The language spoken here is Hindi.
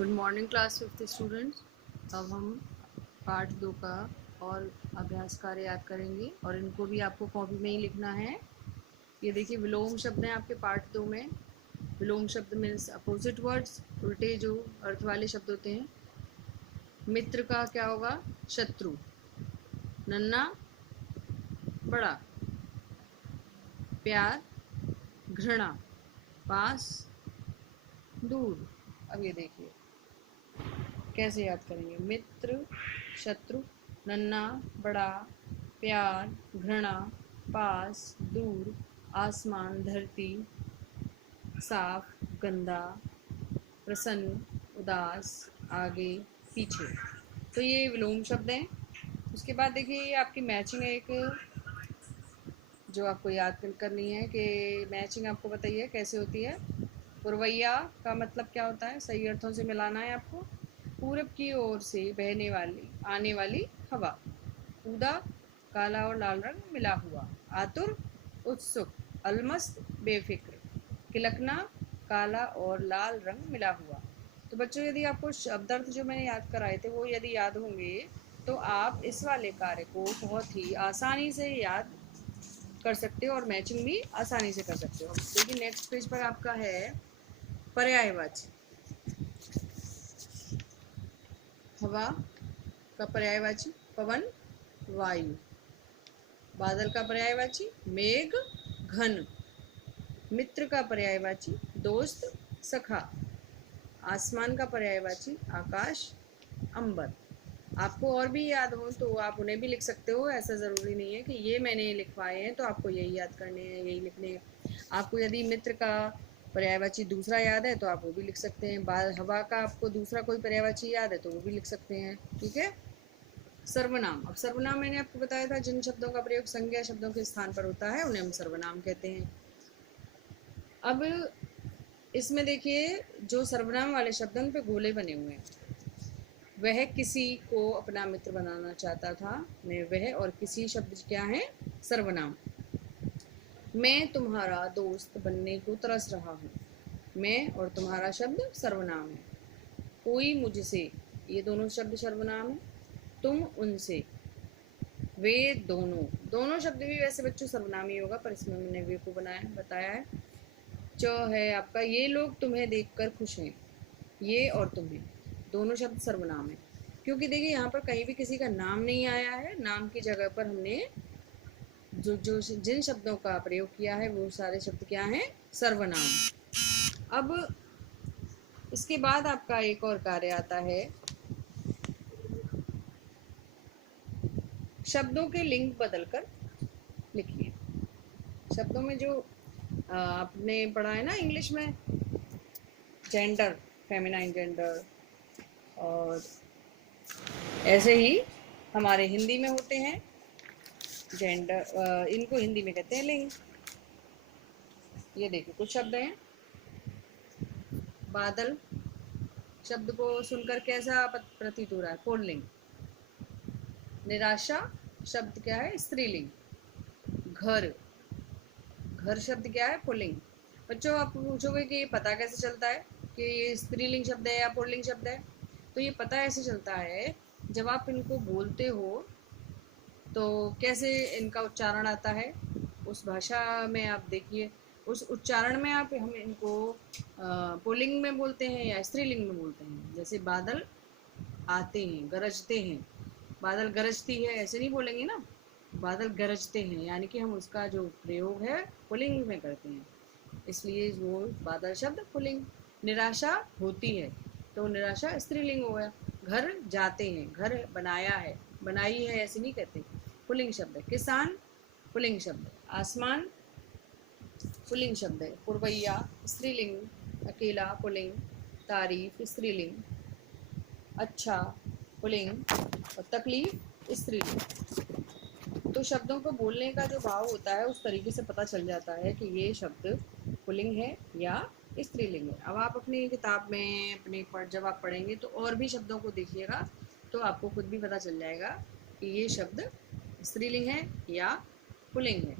Good morning class 5th students. अब हम पार्ट 2 का और अभ्यास कार्य याद करेंगे और इनको भी आपको कॉपी में ही लिखना है। ये देखिए विलोम शब्द हैं आपके पार्ट 2 में। विलोम शब्द मीन्स अपोजिट वर्ड्स, उल्टे जो अर्थ वाले शब्द होते हैं। मित्र का क्या होगा? शत्रु। नन्ना बड़ा। प्यार घृणा। पास दूर। अब ये देखिए कैसे याद करेंगे। मित्र, शत्रु, नन्ना बड़ा, प्यार घृणा, पास दूर, आसमान धरती, साफ गंदा, प्रसन्न उदास, आगे पीछे। तो ये विलोम शब्द हैं। उसके बाद देखिए ये आपकी मैचिंग है एक, जो आपको याद करनी है कि मैचिंग आपको बताइए कैसे होती है। पुरवैया का मतलब क्या होता है? सही अर्थों से मिलाना है आपको। पूरब की ओर से बहने वाली आने वाली हवा। ऊदा काला और लाल रंग मिला हुआ। आतुर उत्सुक। अलमस्त बेफिक्र। किलकना काला और लाल रंग मिला हुआ। तो बच्चों यदि आपको शब्दार्थ जो मैंने याद कराए थे वो यदि याद होंगे तो आप इस वाले कार्य को बहुत ही आसानी से याद कर सकते हो और मैचिंग भी आसानी से कर सकते हो। देखिए नेक्स्ट पेज पर आपका है पर्यायवाची। हवा का पर्यायवाची पवन वायु। बादल का पर्यायवाची मेघ घन। मित्र का पर्यायवाची दोस्त सखा। आसमान का पर्यायवाची आकाश अंबर। आपको और भी याद हो तो आप उन्हें भी लिख सकते हो, ऐसा ज़रूरी नहीं है कि ये मैंने लिखवाए हैं तो आपको यही याद करने हैं, यही लिखने हैं। आपको यदि मित्र का पर्यायवाची दूसरा याद है तो आप वो भी लिख सकते हैं। हवा का आपको दूसरा कोई पर्यायवाची याद है तो वो भी लिख सकते हैं। ठीक है। सर्वनाम। अब सर्वनाम मैंने आपको बताया था जिन शब्दों का प्रयोग संज्ञा शब्दों के स्थान पर होता है उन्हें हम सर्वनाम कहते हैं। अब इसमें देखिए जो सर्वनाम वाले शब्द उन पे गोले बने हुए हैं। वह किसी को अपना मित्र बनाना चाहता था। मैं वह और किसी शब्द क्या है? सर्वनाम। मैं तुम्हारा दोस्त बनने को तरस रहा हूँ। मैं और तुम्हारा शब्द सर्वनाम है। कोई मुझसे, ये दोनों शब्द सर्वनाम है। तुम उनसे, वे दोनों, दोनों शब्द भी वैसे बच्चों सर्वनाम ही होगा पर इसमें मैंने वे को बताया है। जो है आपका ये लोग तुम्हें देखकर खुश हैं। ये और तुम्हें दोनों शब्द सर्वनाम है, क्योंकि देखिए यहाँ पर कहीं भी किसी का नाम नहीं आया है। नाम की जगह पर हमने जो जो जिन शब्दों का प्रयोग किया है वो सारे शब्द क्या हैं? सर्वनाम। अब इसके बाद आपका एक और कार्य आता है, शब्दों के लिंग बदलकर लिखिए। शब्दों में जो आपने पढ़ा है ना इंग्लिश में, जेंडर, फेमिनाइन जेंडर, और ऐसे ही हमारे हिंदी में होते हैं जेंडर, इनको हिंदी में कहते हैं लिंग। ये देखिए कुछ शब्द हैं। बादल शब्द को सुनकर कैसा प्रतीत हो रहा है? पुल्लिंग। निराशा शब्द क्या है? स्त्रीलिंग। घर, घर शब्द क्या है? पुल्लिंग। बच्चों आप पूछोगे कि ये पता कैसे चलता है कि ये स्त्रीलिंग शब्द है या पुल्लिंग शब्द है? तो ये पता ऐसे चलता है जब आप इनको बोलते हो तो कैसे इनका उच्चारण आता है। उस भाषा में आप देखिए, उस उच्चारण में आप हम इनको पुल्लिंग में बोलते हैं या स्त्रीलिंग में बोलते हैं। जैसे बादल आते हैं, गरजते हैं। बादल गरजती है ऐसे नहीं बोलेंगे ना, बादल गरजते हैं, यानी कि हम उसका जो प्रयोग है पुल्लिंग में करते हैं, इसलिए वो बादल शब्द पुल्लिंग। निराशा होती है तो निराशा स्त्रीलिंग हो गया। घर जाते हैं, घर बनाया है, बनाई है ऐसे नहीं कहते, पुल्लिंग शब्द है। किसान पुल्लिंग शब्द है। आसमान पुल्लिंग शब्द है। पुरवैया स्त्रीलिंग, अकेला पुल्लिंग, तारीफ स्त्रीलिंग, अच्छा पुल्लिंग, और तकलीफ स्त्रीलिंग। तो शब्दों को बोलने का जो भाव होता है उस तरीके से पता चल जाता है कि ये शब्द पुल्लिंग है या स्त्रीलिंग है। अब आप अपनी किताब में अपने जब आप पढ़ेंगे तो और भी शब्दों को देखिएगा तो आपको खुद भी पता चल जाएगा कि ये शब्द स्त्रीलिंग है या पुल्लिंग है।